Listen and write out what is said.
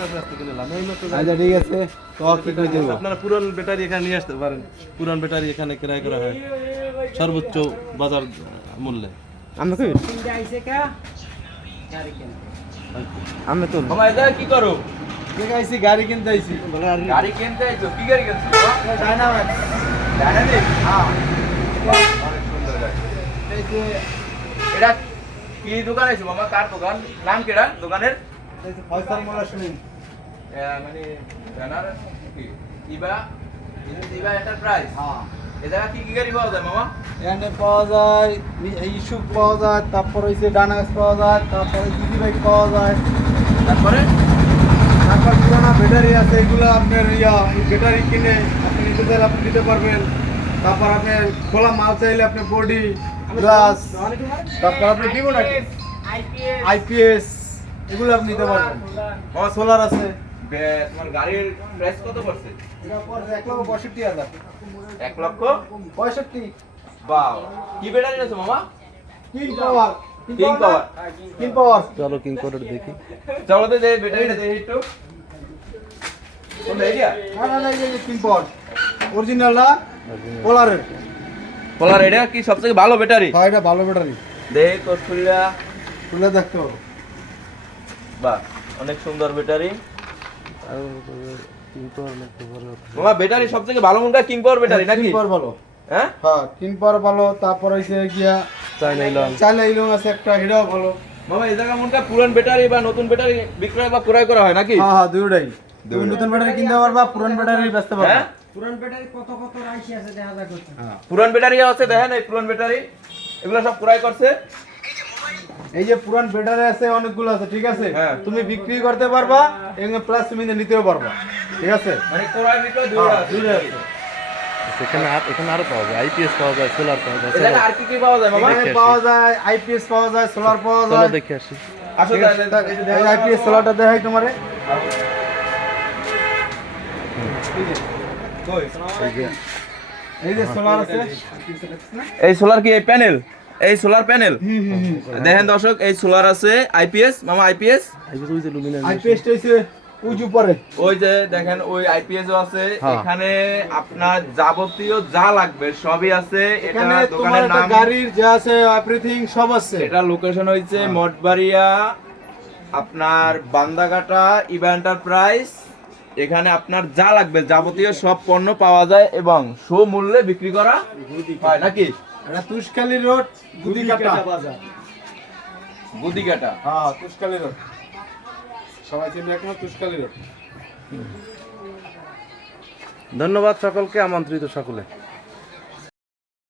আচ্ছা ঠিক আছে, তো কি করে দেবো? আপনারা পুরান ব্যাটারি এখানে নিয়ে আসতে পারেন। পুরান ব্যাটারি এখানে ক্রয় করা হয় সর্বোচ্চ বাজার মূল্যে। আমি কই আমি তো মামা এটা কি করো? দেখাইছি গাড়ি কিনতে আইছি। গাড়ি কিনতে আইছো? কি গাড়ি কিনছো? ডায়নামাক্স। ডায়নামিক? হ্যাঁ। অনেক সুন্দর গাড়ি। এই যে এটা কি দোকান আছে মামা? কার দোকান? নাম কি এটা দোকানের? ফয়সাল মোল্লা শুনুন। মানে জানার কি? ইবা ইবা এন্টারপ্রাইজ। হ্যাঁ। এ জায়গা কি কি গাড়ি পাওয়া যায় মামা? এখানে পাওয়া যায় ইস্যুক পাওয়া যায়, তারপর হইছে ডায়নামাক্স পাওয়া যায়, তারপরে জিজি বাইক পাওয়া যায়, তারপরে তারপর পুরানা ব্যাটারি আছে, এগুলো আপনার ব্যাটারি কিনে আপনি নিতে চাইলে আপনি নিতে পারবেন। তারপর আপনি খোলা মাল চাইলে আপনি বডি গ্লাস, তারপর আপনি বিভিন্ন আইপিএস এগুলো আপনি নিতে পারবেন। আমার সোলার আছে। তোমার গাড়ির প্রাইস কত পড়ছে? এটা পড়ছে 1,65,000। 1,65,000? 65। বাহ, কি ব্যাটারি আছে মামা? কিং পাওয়ার। কিং পাওয়ার। কিং পাওয়ার। চলো কিং কোডের দেখি। চলো তো যে ব্যাটারিটা দেখি একটু। কোন এরিয়া? না কিং পাওয়ার অরিজিনাল না, পোলারের। পোলার এটা কি সবথেকে ভালো ব্যাটারি? হ্যাঁ, এটা ভালো ব্যাটারি। দেখ তো খুলে দেখতে হবে। বাহ, অনেক সুন্দর ব্যাটারি। আর কিং পাওয়ার লাগতে পারে। মামা ব্যাটারি সবথেকে ভালো কোনটা? কিং পাওয়ার ব্যাটারি নাকি? কিং পাওয়ার ভালো। হ্যাঁ? হ্যাঁ, কিং পাওয়ার ভালো। তারপর হইছে গিয়া চাইনা ইলন। চাইনা ইলং আছে একটা, এটাও ভালো। মামা এই জায়গা মনটা পুরান ব্যাটারি বা নতুন ব্যাটারি বিক্রয় বা ক্রয় করা হয় নাকি? হ্যাঁ দুইটাই। তুমি নতুন ব্যাটারি কিনতে পারবা, পুরান ব্যাটারি বেচতে পারবা। হ্যাঁ? পুরান ব্যাটারি কত রাশি আছে দেখা যায় করতে। হ্যাঁ। পুরান ব্যাটারি আছে দেখেন, এই পুরান ব্যাটারি এগুলো সব ক্রয় করছে। এই যে পুরান ব্যাটারি আছে অনেকগুলো আছে, ঠিক আছে? হ্যাঁ। তুমি বিক্রি করতে পারবা এবং প্লাস তুমি নিতেও পারবা, ঠিক আছে? মানে ক্রয় বিক্রয় দুইটা আছে। দুইটাই আছে। এখানে আরো পাওয়া যায়, আইপিএস পাওয়া যায়, সোলার পাওয়া যায়। এই জায়গা আর কি কি পাওয়া যায় মামা? এখানে পাওয়া যায় আইপিএস পাওয়া যায়, সোলার পাওয়া চলো যায়। দেখে আসি। আসো ঠিক আছে, এই আইপিএস সোলারটা দেখাই তোমারে। এই যে সোলার আছে। এই সোলার কি এই প্যানেল? এই সোলার প্যানেল দেখেন দর্শক, এই সোলার আছে আইপিএস। মামা আইপিএস আইপিএস ওই যে লুমিনাস। আইপিএস হইছে উঁচু পরে। ওই যে দেখেন ওই আইপিএস ও আছে। হ্যাঁ। এখানে আপনার যাবতীয় যা লাগবে সবই আছে। এটা এখানে তোমার দোকানের একটা নাম, গাড়ির যা আছে এভরিথিং সব আছে। এটা লোকেশন হইছে মঠবাড়িয়া আপনার বান্দাঘাটা ইবা এন্টারপ্রাইজ। এখানে আপনার যা লাগবে যাবতীয় সব পণ্য পাওয়া যায় এবং সুমূল্যে বিক্রি করা হয় নাকি? এটা তুষখালী রোড, গুদিকাটা বাজার। গুদিঘাটা। হ্যাঁ, তুষখালী রোড। সবাই চিনবে এখন তুষখালী রোড। ধন্যবাদ সকলকে, আমন্ত্রিত সকলে।